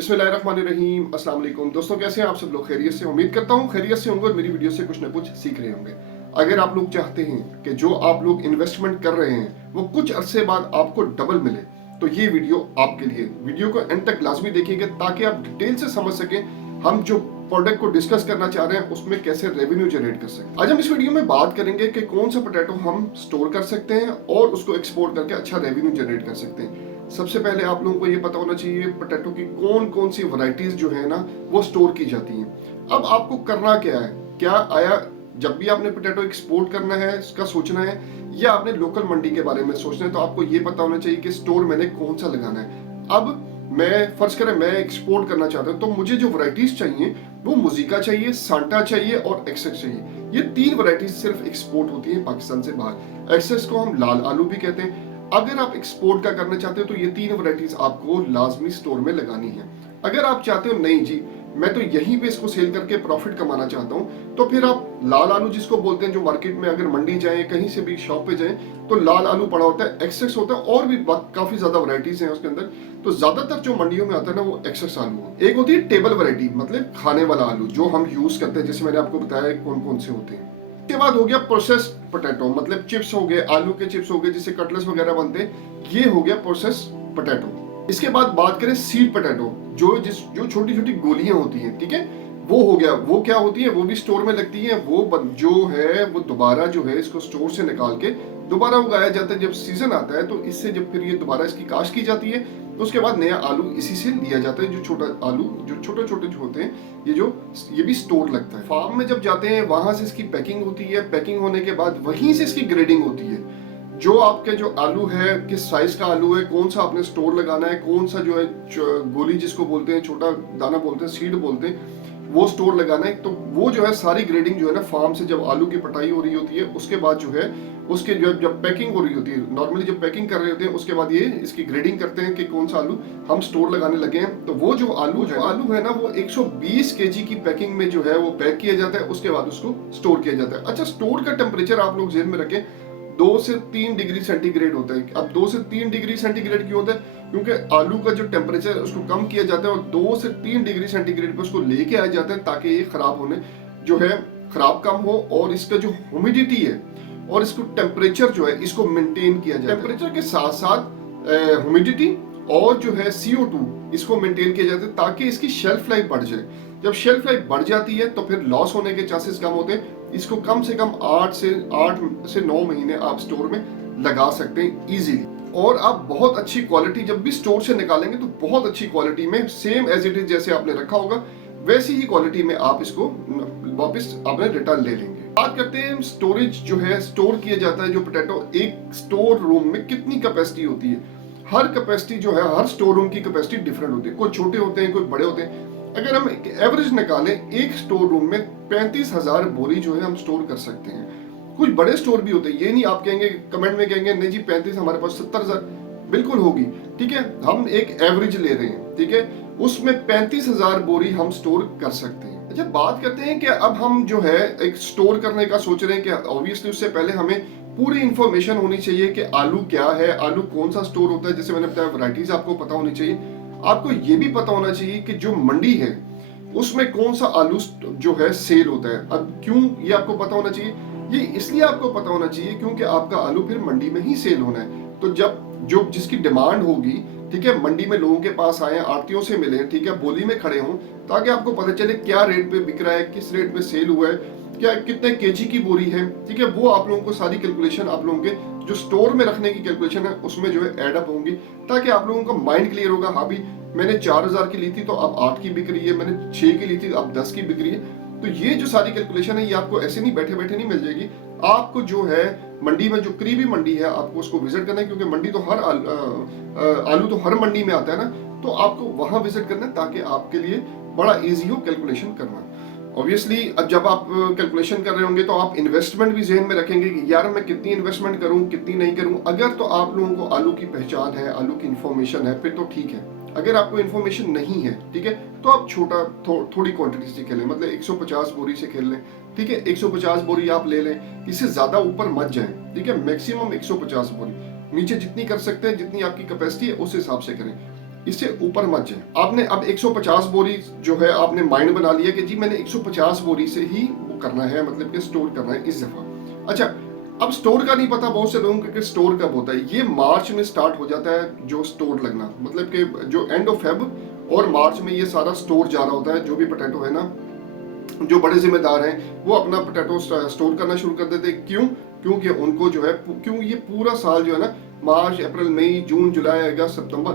बिस्मिल्लाहिर्रहमानिर्रहीम, अस्सलाम वालेकुम। दोस्तों, कैसे हैं आप सब लोग? खैरियत से? उम्मीद करता हूँ खैरियत से होंगे और मेरी वीडियो से कुछ ना कुछ सीख रहे होंगे। अगर आप लोग चाहते हैं कि जो आप लोग इन्वेस्टमेंट कर रहे हैं वो कुछ अरसे बाद आपको डबल मिले, तो ये वीडियो आपके लिए। वीडियो को एंड तक लाजमी देखिएगा ताकि आप डिटेल से समझ सकें हम जो प्रोडक्ट को डिस्कस करना चाह रहे हैं उसमें कैसे रेवेन्यू जनरेट कर सकते हैं। आज हम इस वीडियो में बात करेंगे कि कौन सा पोटैटो हम स्टोर कर सकते हैं और उसको एक्सपोर्ट करके अच्छा रेवेन्यू जनरेट कर सकते हैं। सबसे पहले आप लोगों को ये पता होना चाहिए पोटैटो की कौन कौन सी वैरायटीज जो है ना वो स्टोर की जाती हैं। अब आपको करना क्या है, क्या आया जब भी आपने पोटैटो एक्सपोर्ट करना है इसका सोचना है या आपने लोकल मंडी के बारे में सोचना है, तो आपको ये पता होना चाहिए कि स्टोर मैंने कौन सा लगाना है। अब मैं फर्ज करें मैं एक्सपोर्ट करना चाहता हूँ, तो मुझे जो वैरायटीज चाहिए वो मुजिका चाहिए, सांटा चाहिए और एक्सेस चाहिए। ये तीन वैरायटीज सिर्फ एक्सपोर्ट होती है पाकिस्तान से बाहर। एक्सेस को हम लाल आलू भी कहते हैं। अगर आप एक्सपोर्ट का करना चाहते हो तो ये तीन वैरायटीज आपको लाजमी स्टोर में लगानी है। अगर आप चाहते हो नहीं जी मैं तो यहीं पे इसको सेल करके प्रॉफिट कमाना चाहता हूँ, तो फिर आप लाल आलू जिसको बोलते हैं, जो मार्केट में अगर मंडी जाए कहीं से भी शॉप पे जाए तो लाल आलू पड़ा होता है, एक्सेस होता है और भी काफी ज्यादा वैरायटीज हैं उसके अंदर। तो ज्यादातर जो मंडियों में आता है ना वो एक्सेस आलू है। एक होती है टेबल वैरायटी, मतलब खाने वाला आलू जो हम यूज करते हैं, जैसे मैंने आपको बताया कौन कौन से होते हैं। के बाद हो गया प्रोसेस्ड पोटैटो, मतलब चिप्स हो गए, आलू के चिप्स हो गए जिससे कटलेट्स वगैरह बनते हैं, ये हो गया प्रोसेस्ड पोटैटो। इसके बाद बात करें सीड पोटैटो, जो छोटी छोटी गोलियां होती हैं, ठीक है, वो हो गया। वो क्या होती है, वो भी स्टोर में लगती है। वो जो है वो दोबारा जो है इसको स्टोर से निकाल के दोबारा उगाया जाता है। जब सीजन आता है तो इससे जब फिर ये दोबारा इसकी काश्त की जाती है तो उसके बाद नया आलू इसी से लिया जाता है। जो छोटा आलू जो छोटे छोटे होते हैं ये भी स्टोर लगता है। फार्म में जब जाते हैं वहां से इसकी पैकिंग होती है। पैकिंग होने के बाद वहीं से इसकी ग्रेडिंग होती है। जो आपके जो आलू है, किस साइज का आलू है, कौन सा आपने स्टोर लगाना है, कौन सा जो है गोली जिसको बोलते हैं, छोटा दाना बोलते हैं, सीड बोलते हैं, वो स्टोर लगाना है। तो वो जो है सारी ग्रेडिंग जो है ना फार्म से जब आलू की पटाई हो रही होती है उसके बाद जो है उसके जब पैकिंग हो रही होती है, नॉर्मली जब पैकिंग कर रहे होते हैं उसके बाद ये इसकी ग्रेडिंग करते हैं कि कौन सा आलू हम स्टोर लगाने लगे हैं। तो वो जो आलू है ना वो 120 केजी की पैकिंग में जो है वो पैक किया जाता है, उसके बाद उसको स्टोर किया जाता है। अच्छा, स्टोर का टेम्परेचर आप लोग ध्यान में रखें, 2 से 3 डिग्री सेंटीग्रेड होता है। अब 2 से 3 डिग्री सेंटीग्रेड क्यों होता है? क्योंकि आलू का जो टेम्परेचर है उसको कम किया जाता है और 2 से 3 डिग्री सेंटीग्रेड पे उसको लेके आया जाता है ताकि ये खराब होने जो है खराब कम हो और इसका जो ह्यूमिडिटी है और इसको टेम्परेचर जो है इसको मेंटेन किया जाता है। टेम्परेचर के साथ साथ ह्यूमिडिटी और जो है CO2 इसको मेंटेन किया जाता है ताकि इसकी शेल्फ लाइफ बढ़ जाए। जब शेल्फ लाइफ बढ़ जाती है तो फिर लॉस होने के चांसेस कम होते हैं। इसको कम से कम 8 से 9 महीने आप स्टोर में लगा सकते हैं इजीली। और आप बहुत अच्छी क्वालिटी जब भी स्टोर से निकालेंगे तो बहुत अच्छी क्वालिटी में, सेम एज इट इज जैसे आपने रखा होगा वैसी ही क्वालिटी में आप इसको वापस अपने रिटर्न ले लेंगे। बात करते हैं स्टोरेज जो है स्टोर किया जाता है जो पोटैटो, एक स्टोर रूम में कितनी कैपेसिटी होती है। हर कैपेसिटी जो है हर स्टोर रूम की कैपेसिटी डिफरेंट होती है, कोई छोटे होते हैं कोई बड़े होते हैं। अगर हम एवरेज निकालें एक स्टोर रूम में 35,000 बोरी जो है हम स्टोर कर सकते हैं। कुछ बड़े स्टोर भी होते हैं, ये नहीं आप कहेंगे कमेंट में कहेंगे नहीं जी 35 हमारे पास 70,000, बिल्कुल होगी, ठीक है, हम एक एवरेज ले रहे हैं, ठीक है, उसमें 35,000 बोरी हम स्टोर कर सकते हैं। अच्छा, बात करते हैं कि अब हम जो है एक स्टोर करने का सोच रहे हैं कि ऑब्वियसली उससे पहले हमें पूरी इंफॉर्मेशन होनी चाहिए कि आलू क्या है, आलू कौन सा स्टोर होता है। जैसे मैंने बताया वैरायटीज आपको पता होनी चाहिए। आपको ये भी पता होना चाहिए कि जो मंडी है उसमें कौन सा आलू जो है सेल होता है। अब क्यों ये आपको पता होना चाहिए? ये इसलिए आपको पता होना चाहिए क्योंकि आपका आलू फिर मंडी में ही सेल होना है। तो जब जो जिसकी डिमांड होगी, ठीक है, मंडी में लोगों के पास आए, आड़तियों से मिले, ठीक है, बोली में खड़े हों ताकि आपको पता चले क्या रेट पे बिक रहा है, किस रेट पे सेल हुआ है, क्या कितने केजी की बोरी है, ठीक है, वो आप लोगों को सारी कैलकुलेशन आप लोगों के जो स्टोर में रखने की कैलकुलेशन है उसमें जो है एड अप होंगी ताकि आप लोगों का माइंड क्लियर होगा। हाँ भी मैंने 4,000 की ली थी तो अब 8 की बिक रही है, मैंने 6 की ली थी अब 10 की बिक रही है। तो ये जो सारी कैलकुलेशन है ये आपको ऐसे नहीं बैठे बैठे नहीं मिल जाएगी। आपको जो है मंडी में जो करीबी मंडी है आपको उसको विजिट करना है, क्योंकि मंडी तो हर आलू तो हर मंडी में आता है ना, तो आपको वहां विजिट करना है ताकि आपके लिए बड़ा इजी हो कैलकुलेशन करना। ऑब्वियसली अब जब आप कैलकुलेशन कर रहे होंगे तो आप इन्वेस्टमेंट भी ज़हन में रखेंगे कि यार मैं कितनी इन्वेस्टमेंट करूं कितनी नहीं करूं। अगर तो आप लोगों को आलू की पहचान है, आलू की इन्फॉर्मेशन है, फिर तो ठीक है। अगर आपको इन्फॉर्मेशन नहीं है, ठीक है, तो आप छोटा थोड़ी क्वांटिटी से खेलें, मतलब 150 बोरी से खेल लें, ठीक है, 150 बोरी आप ले लें, इससे ज्यादा ऊपर मत जाएं, ठीक है, मैक्सिमम 150 बोरी, नीचे जितनी कर सकते हैं जितनी आपकी कैपेसिटी है उस हिसाब से करें। इससे ऊपर मत जाए। आपने अब 150 बोरी जो है आपने माइंड बना लिया कि जी मैंने 150 बोरी से ही वो करना है, मतलब कि स्टोर करना है इस दफा। अच्छा, अब स्टोर का नहीं पता बहुत से लोगों को कि स्टोर कब होता है। ये मार्च में स्टार्ट हो जाता है जो स्टोर लगना, मतलब कि जो एंड ऑफ फेब और मार्च में ये सारा स्टोर जा रहा होता है। जो भी पोटैटो है ना, जो बड़े जिम्मेदार हैं वो अपना पोटैटो स्टोर करना शुरू कर देते। क्यों? क्योंकि उनको जो है, क्यों ये पूरा साल जो है ना, मार्च अप्रैल मई जून जुलाई अगस्त सितंबर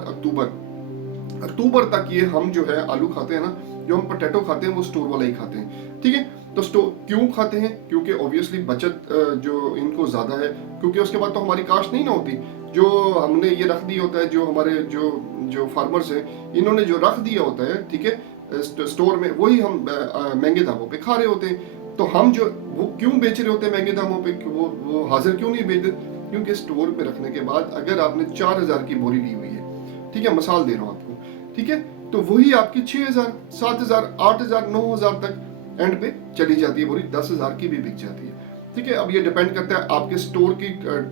अक्टूबर तक ये हम जो है आलू खाते हैं ना, जो हम पोटैटो खाते हैं वो स्टोर वाला ही खाते हैं। ठीक है, तो स्टोर क्यों खाते हैं? क्योंकि ऑब्वियसली बचत जो इनको ज्यादा है, क्योंकि उसके बाद तो हमारी काश्त नहीं ना होती। जो हमने ये रख दिया होता है, जो हमारे जो जो फार्मर्स हैं इन्होंने जो रख दिया होता है, ठीक है, स्टोर में, वही हम महंगे दामों पे खा रहे होते हैं। तो हम जो वो क्यों बेच रहे होते हैं महंगे दामों पे, वो हाजिर क्यों नहीं बेचते? क्योंकि स्टोर पे रखने के बाद अगर आपने 4000 की बोरी ली हुई है, ठीक है, मिसाल दे रहा हूँ आपको, ठीक है, तो वही आपकी 6000 7000 8000 9000 तक एंड पे चली जाती है बोरी, 10000 की भी बिक जाती है। ठीक है, अब ये डिपेंड करता है आपके स्टोर की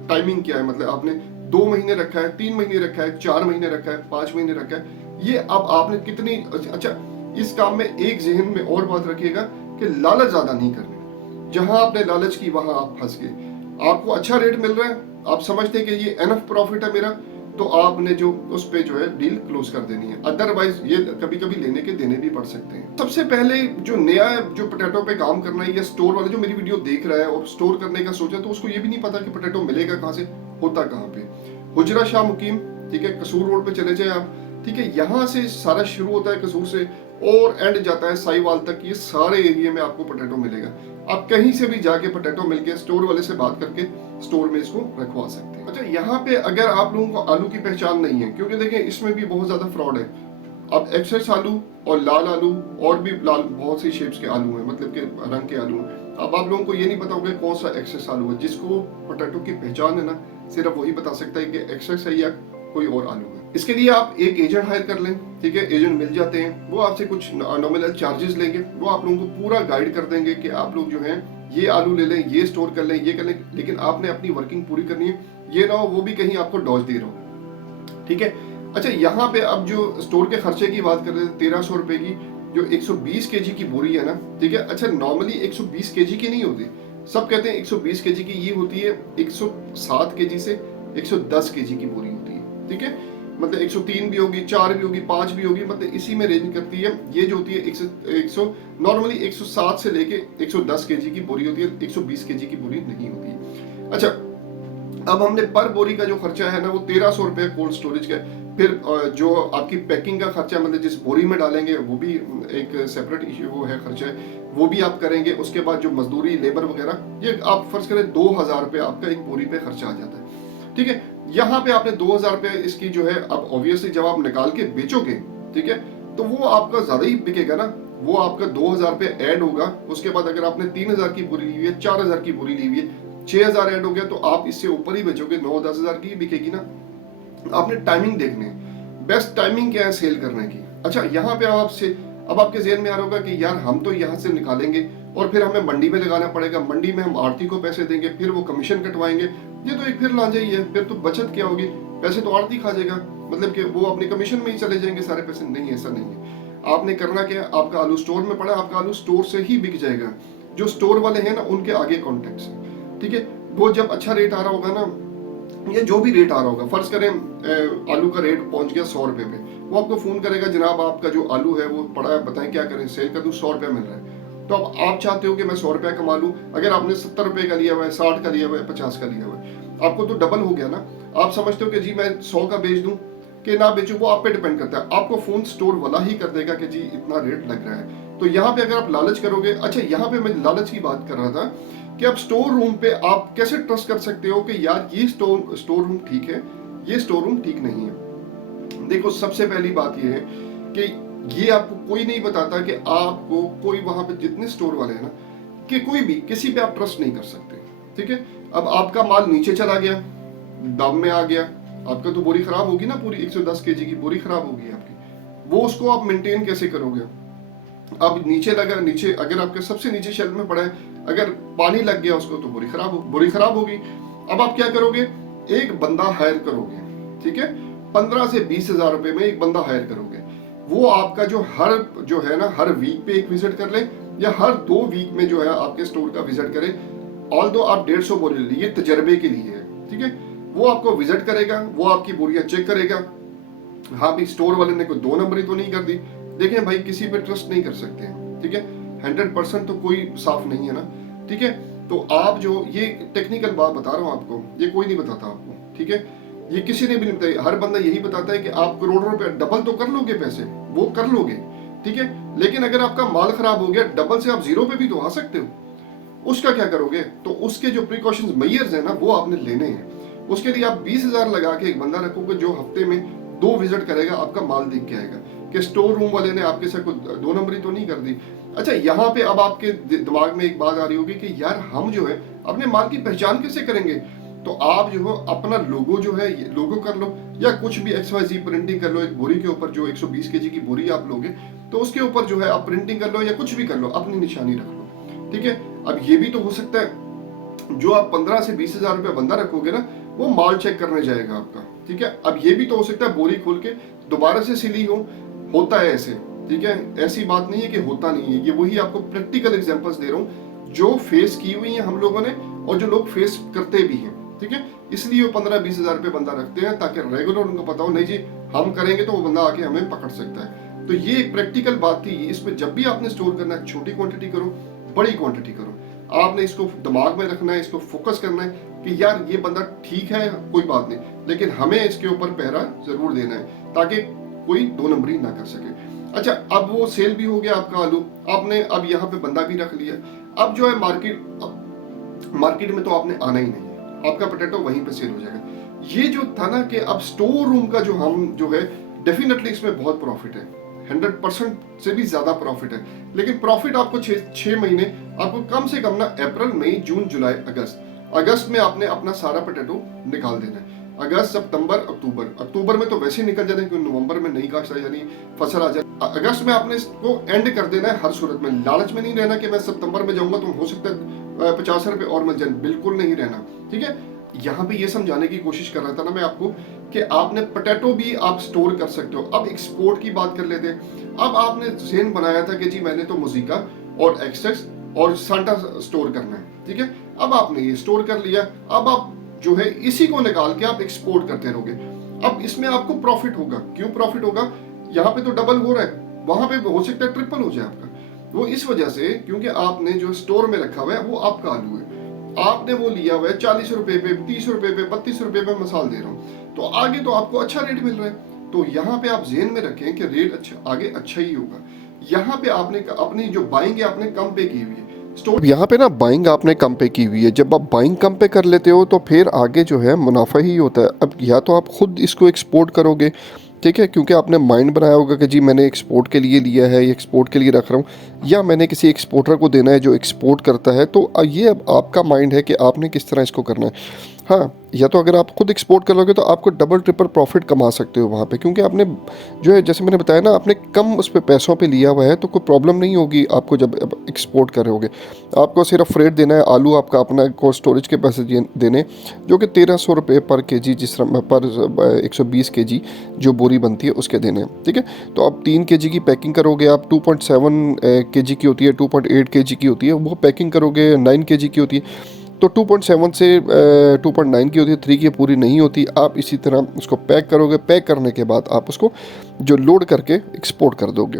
टाइमिंग क्या है, मतलब आपने 2 महीने रखा है, 3 महीने रखा है, 4 महीने रखा है, 5 महीने रखा है, ये अब आपने कितनी। अच्छा, इस काम में एक जहन में और बात रखिएगा कि लालच ज्यादा नहीं करनी। जहां आपने लालच की वहां आप फंस गए। आपको अच्छा रेट मिल रहा है, आप समझते हैं कि ये एनफ प्रॉफिट है मेरा, तो आपने जो उस पे जो है डील क्लोज कर देनी है। अदरवाइज ये कभी कभी लेने के देने भी पड़ सकते हैं। सबसे पहले जो नया जो पोटैटो पे काम करना है, या स्टोर वाले जो मेरी वीडियो देख रहा है और स्टोर करने का सोचा, तो उसको ये भी नहीं पता कि पोटैटो मिलेगा कहाँ से, होता कहाँ पे। हुजरा शाह मुकीम, ठीक है, कसूर रोड पे चले जाए आप, ठीक है, यहाँ से सारा शुरू होता है कसूर से और एंड जाता है साहिवाल तक। ये सारे एरिया में आपको पोटैटो मिलेगा। आप कहीं से भी जाके पोटैटो मिलके स्टोर वाले से बात करके स्टोर में इसको रखवा सकते हैं। अच्छा, यहाँ पे अगर आप लोगों को आलू की पहचान नहीं है, क्योंकि देखें इसमें भी बहुत ज्यादा फ्रॉड है। अब एक्सेस आलू और लाल आलू और भी लाल बहुत सी शेप्स के आलू हैं, मतलब के रंग के आलू हैं। अब आप लोगों को ये नहीं पता होगा कौन सा एक्सेस आलू है। जिसको पोटैटो की पहचान है ना, सिर्फ वही बता सकता है कि एक्सेस है या कोई और आलू है। इसके लिए आप एक एजेंट हायर कर लें, ठीक है, एजेंट मिल जाते हैं, वो आपसे कुछ नॉमिनल चार्जेस लेंगे, वो आप लोगों को पूरा गाइड कर देंगे कि आप लोग जो हैं ये आलू ले लें, ये स्टोर कर लें, ये कर लें। लेकिन आपने अपनी वर्किंग पूरी करनी है, ये ना हो वो भी कहीं आपको डॉज दे रहा हो, ठीक है। अच्छा, यहाँ पे अब जो स्टोर के खर्चे की बात कर रहे थे, 1300 रुपए की जो 120 केजी की बोरी है ना, ठीक है। अच्छा, नॉर्मली 120 केजी की नहीं होती, सब कहते हैं 120 केजी की, ये होती है 107 केजी से 110 केजी की बोरी होती है, ठीक है। मतलब 103 भी होगी, 4 भी होगी, 5 भी होगी, मतलब इसी में रेंज करती है। ये जो होती है 100 नॉर्मली 107 से लेके 110 केजी की बोरी होती है, 120 केजी की बोरी नहीं होती है। अच्छा, अब हमने पर बोरी का जो खर्चा है ना, वो 1300 रुपये कोल्ड स्टोरेज का है। फिर जो आपकी पैकिंग का खर्चा, मतलब जिस बोरी में डालेंगे वो भी एक सेपरेट इश्यू वो है, खर्चा है, वो भी आप करेंगे। उसके बाद जो मजदूरी लेबर वगैरह, ये आप फर्ज करें 2000 रुपये आपका एक बोरी पे खर्चा आ जाता है, ठीक है। यहाँ पे आपने 2000 रुपये इसकी जो है, अब ऑब्वियसली जब आप निकाल के बेचोगे, ठीक है, तो वो आपका ज्यादा ही बिकेगा ना, वो आपका 2000 रुपये ऐड होगा। उसके बाद अगर आपने 3000 की बोरी ली हुई है, 4000 की बोरी ली हुई है, 6000 ऐड हो गया, तो आप इससे ऊपर ही बेचोगे, 9-10 हजार की बिकेगी ना। आपने टाइमिंग देखनी है, बेस्ट टाइमिंग क्या है सेल करने की। अच्छा, यहाँ पे आपसे अब आपके जेहन में आ रहा होगा कि यार हम तो यहाँ से निकालेंगे और फिर हमें मंडी में लगाना पड़ेगा, मंडी में हम आड़ती को पैसे देंगे, फिर वो कमीशन कटवाएंगे, ये तो एक फिर लांझा ही है, फिर तो बचत क्या होगी, पैसे तो आड़ती खा जाएगा, मतलब कि वो अपनी कमीशन में ही चले जाएंगे सारे पैसे। नहीं, ऐसा नहीं है। आपने करना क्या है, आपका आलू स्टोर में पड़ा, आपका आलू स्टोर से ही बिक जाएगा। जो स्टोर वाले हैं ना, उनके आगे कॉन्टेक्ट है, ठीक है। वो जब अच्छा रेट आ रहा होगा ना, या जो भी रेट आ रहा होगा, फर्ज करें आलू का रेट पहुंच गया 100 रुपए पे, वो आपको फोन करेगा, जनाब आपका जो आलू है वो पड़ा है, बताएं क्या करें, सेल कर दूं, 100 रुपया मिल रहा है। तो अब आप चाहते हो कि मैं 100 रुपया कमा लूं। अगर आपने 70 रुपए का लिया हुआ है, 60 का लिया हुआ है, 50 का लिया हुआ है, आपको तो डबल हो गया ना। आप समझते हो कि जी मैं 100 का बेच दूं कि ना बेचूं, वो आप पे डिपेंड करता है। आपको फोन स्टोर वाला ही कर देगा कि जी इतना रेट लग रहा है। तो यहाँ पे अगर आप लालच करोगे, अच्छा यहाँ पे मैं लालच की बात कर रहा था कि आप स्टोर रूम पे आप कैसे ट्रस्ट कर सकते हो कि यार ये स्टोर रूम ठीक है, ये स्टोर रूम ठीक नहीं है। देखो, सबसे पहली बात ये है कि ये आपको कोई नहीं बताता कि आपको कोई वहां पे जितने स्टोर वाले हैं ना, कि कोई भी किसी पे आप ट्रस्ट नहीं कर सकते, ठीक है। अब आपका माल नीचे चला गया, दाम में आ गया, आपका तो बोरी खराब होगी ना, पूरी 110 केजी की बोरी खराब होगी आपकी, वो उसको आप मेंटेन कैसे करोगे। अब नीचे लगा, नीचे अगर आपके सबसे नीचे शेल्फ में पड़ा है, अगर पानी लग गया उसको, तो बोरी खराब होगी। अब आप क्या करोगे, एक बंदा हायर करोगे, ठीक है, 15 से 20,000 रुपए में एक बंदा हायर करोगे, वो आपका जो है ना हर वीक पे एक विजिट कर ले या हर 2 वीक में जो है आपके स्टोर का विजिट करे। ऑल्दो आप 150 बोरी ले, ये तजर्बे के लिए है, ठीक है। वो आपको विजिट करेगा, वो आपकी बोरियां चेक करेगा। हाँ भी स्टोर वाले ने कोई 2 नंबरी तो नहीं कर दी। देखें भाई, किसी पे ट्रस्ट नहीं कर सकते हैं, ठीक है। 100% तो कोई साफ नहीं है ना, ठीक है। तो आप जो ये टेक्निकल बात बता रहा हूँ आपको, ये कोई नहीं बताता आपको, ठीक है। ये किसी ने भी नहीं बताया। हर बंदा यही बताता है कि आप करोड़ों रुपए डबल तो कर लोगे, पैसे वो कर लोगे, ठीक है। लेकिन अगर आपका माल खराब हो गया, डबल से आप 0 पे भी तो आ सकते हो। उसका क्या करोगे? तो उसके जो प्रिकॉशंस मेजर्स है ना, वो आपने लेने हैं। उसके लिए आप 20,000 लगा के एक बंदा रखोगे जो हफ्ते में 2 विजिट करेगा, आपका माल देख के आएगा कि स्टोर रूम वाले ने आपके साथ कोई 2 नंबरी तो नहीं कर दी। अच्छा, यहाँ पे अब आपके दिमाग में एक बात आ रही होगी कि यार हम जो है अपने माल की पहचान कैसे करेंगे? तो आप जो है अपना लोगो जो है लोगो कर लो, या कुछ भी XYZ प्रिंटिंग कर लो एक बोरी के ऊपर। जो 120 kg की बोरी आप लोगे तो उसके ऊपर जो है आप प्रिंटिंग कर लो या कुछ भी कर लो, अपनी निशानी रख लो, ठीक है। अब ये भी तो हो सकता है जो आप 15 से 20,000 रुपये बंदा रखोगे ना, वो माल चेक करने जाएगा आपका, ठीक है। अब ये भी तो हो सकता है बोरी खोल के दोबारा से सिली हो, होता है ऐसे, ठीक है। ऐसी बात नहीं है कि होता नहीं है, ये वही आपको प्रैक्टिकल एग्जांपल्स दे रहा हूँ जो फेस की हुई है हम लोगों ने और जो लोग फेस करते भी हैं, ठीक है। इसलिए वो 15-20,000 रुपये बंदा रखते हैं ताकि रेगुलर उनको पता हो, नहीं जी हम करेंगे तो वो बंदा आके हमें पकड़ सकता है। तो ये एक प्रैक्टिकल बात थी। इसमें जब भी आपने स्टोर करना है, छोटी क्वांटिटी करो, बड़ी क्वांटिटी करो। आपने इसको दिमाग में रखना है, इसको फोकस करना है कि यार ये बंदा ठीक है, कोई बात नहीं, लेकिन हमें इसके ऊपर पहरा जरूर देना है ताकि कोई 2 नंबरी ना कर सके। अच्छा, अब वो सेल भी हो गया आपका आलू, आपने अब यहाँ पे बंदा भी रख लिया। अब जो है मार्केट में तो आपने आना ही नहीं है, आपका पोटैटो वहीं पे सेल हो जाएगा। ये जो था ना कि अब स्टोर रूम का जो है डेफिनेटली इसमें बहुत प्रॉफिट है, 100% से भी ज्यादा प्रॉफिट है। लेकिन प्रॉफिट आपको 6 महीने, आपको कम से कम ना अप्रैल, मई, जून, जुलाई, अगस्त में आपने अपना सारा पोटैटो निकाल देना है। अगस्त, सितंबर, अक्टूबर में तो वैसे ही निकल जाने क्योंकि नवंबर में नहीं काश्त यानी फसल आ जाए। अगस्त में आपने इसको एंड कर देना है। हर सूरत में लालच में नहीं रहना कि मैं सितंबर में जाऊंगा तो हो सकता है 50 रुपए और मिल जाए, बिल्कुल नहीं रहना, ठीक है। यहाँ पे ये समझाने की कोशिश कर रहा था ना मैं आपको कि आपने पोटैटो भी आप स्टोर कर सकते हो। अब एक्सपोर्ट की बात कर लेते हैं। अब आपने ज़हन बनाया था कि जी मैंने तो मोज़िका और एक्सेस और सांता स्टोर करना है, ठीक है। अब आपने ये स्टोर कर लिया, अब आप जो है इसी को निकाल के आप एक्सपोर्ट करते रहोगे। अब इसमें आपको प्रॉफिट होगा। क्यों प्रॉफिट होगा? यहाँ पे तो डबल हो रहा है, वहां पे हो सकता है ट्रिपल हो जाए आपका। वो इस वजह से क्योंकि आपने जो स्टोर में रखा हुआ है वो आपका आलू है, आपने वो लिया हुआ है 40 रुपए पे, 30 रुपए पे, 32 रुपए पे, मिसाल दे रहा हूँ, तो आगे तो आपको अच्छा रेट मिल रहा है। तो यहाँ पे आप ज़हन में रखें कि रेट अच्छा आगे अच्छा ही होगा। यहाँ पे आपने अपनी जो बाइंग है आपने कम पे की हुई है। स्टोर यहाँ पे ना बाइंग आपने कम पे की हुई है। जब आप बाइंग कम पे कर लेते हो तो फिर आगे जो है मुनाफा ही होता है। अब या तो आप खुद इसको एक्सपोर्ट करोगे, ठीक है, क्योंकि आपने माइंड बनाया होगा कि जी मैंने एक्सपोर्ट के लिए लिया है, एक्सपोर्ट के लिए रख रहा हूँ, या मैंने किसी एक्सपोर्टर को देना है जो एक्सपोर्ट करता है। तो ये अब आपका माइंड है कि आपने किस तरह इसको करना है। हाँ, या तो अगर आप खुद एक्सपोर्ट करोगे तो आपको डबल ट्रिपल प्रॉफिट कमा सकते हो वहाँ पे, क्योंकि आपने जो है जैसे मैंने बताया ना आपने कम उस पर पैसों पे लिया हुआ है, तो कोई प्रॉब्लम नहीं होगी आपको जब एक्सपोर्ट कर रहे होगे। आपको सिर्फ फ्रेट देना है, आलू आपका अपना को स्टोरेज के पैसे देने जो कि 1300 रुपये पर केजी, जिस तरह पर 120 kg जो बोरी बनती है उसके देने, ठीक है। तो आप 3 kg की पैकिंग करोगे, आप 2.7 kg की होती है, 2.8 kg की होती है, वो पैकिंग करोगे 9 kg की होती है। तो 2.7 से 2.9 की होती है, 3 की पूरी नहीं होती। आप इसी तरह उसको पैक करोगे, पैक करने के बाद आप उसको जो लोड करके एक्सपोर्ट कर दोगे,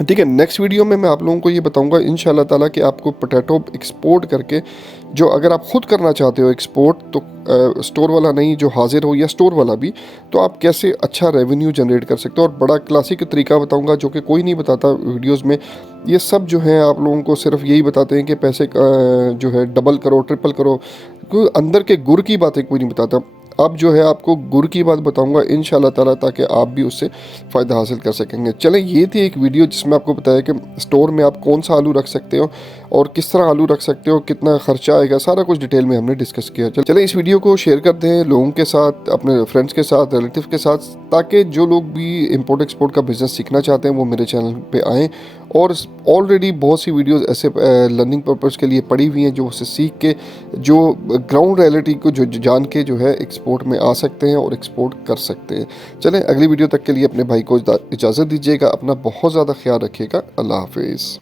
ठीक है। नेक्स्ट वीडियो में मैं आप लोगों को ये बताऊंगा इंशाल्लाह ताला कि आपको पोटैटो एक्सपोर्ट करके, जो अगर आप खुद करना चाहते हो एक्सपोर्ट, तो स्टोर वाला नहीं, जो हाजिर हो या स्टोर वाला भी, तो आप कैसे अच्छा रेवेन्यू जनरेट कर सकते हो। और बड़ा क्लासिक तरीका बताऊंगा जो कि कोई नहीं बताता वीडियोस में। ये सब जो है आप लोगों को सिर्फ यही बताते हैं कि पैसे जो है डबल करो, ट्रिपल करो, कोई अंदर के गुर की बातें कोई नहीं बताता। अब जो है आपको गुर की बात बताऊंगा इंशाल्लाह ताला, ताकि आप भी उससे फ़ायदा हासिल कर सकेंगे। चलें, ये थी एक वीडियो जिसमें आपको बताया कि स्टोर में आप कौन सा आलू रख सकते हो और किस तरह आलू रख सकते हो, कितना खर्चा आएगा, सारा कुछ डिटेल में हमने डिस्कस किया। चलें इस वीडियो को शेयर कर दें लोगों के साथ, अपने फ्रेंड्स के साथ, रिलेटिव के साथ, ताकि जो लोग भी इम्पोर्ट एक्सपोर्ट का बिज़नेस सीखना चाहते हैं वो मेरे चैनल पर आएँ और ऑलरेडी बहुत सी वीडियोस ऐसे लर्निंग पर्पज़ के लिए पड़ी हुई हैं जो उसे सीख के जो ग्राउंड रियलिटी को जो जान के जो है एक्सपोर्ट में आ सकते हैं और एक्सपोर्ट कर सकते हैं। चलें अगली वीडियो तक के लिए अपने भाई को इजाज़त दीजिएगा, अपना बहुत ज़्यादा ख्याल रखिएगा। अल्लाह हाफिज़।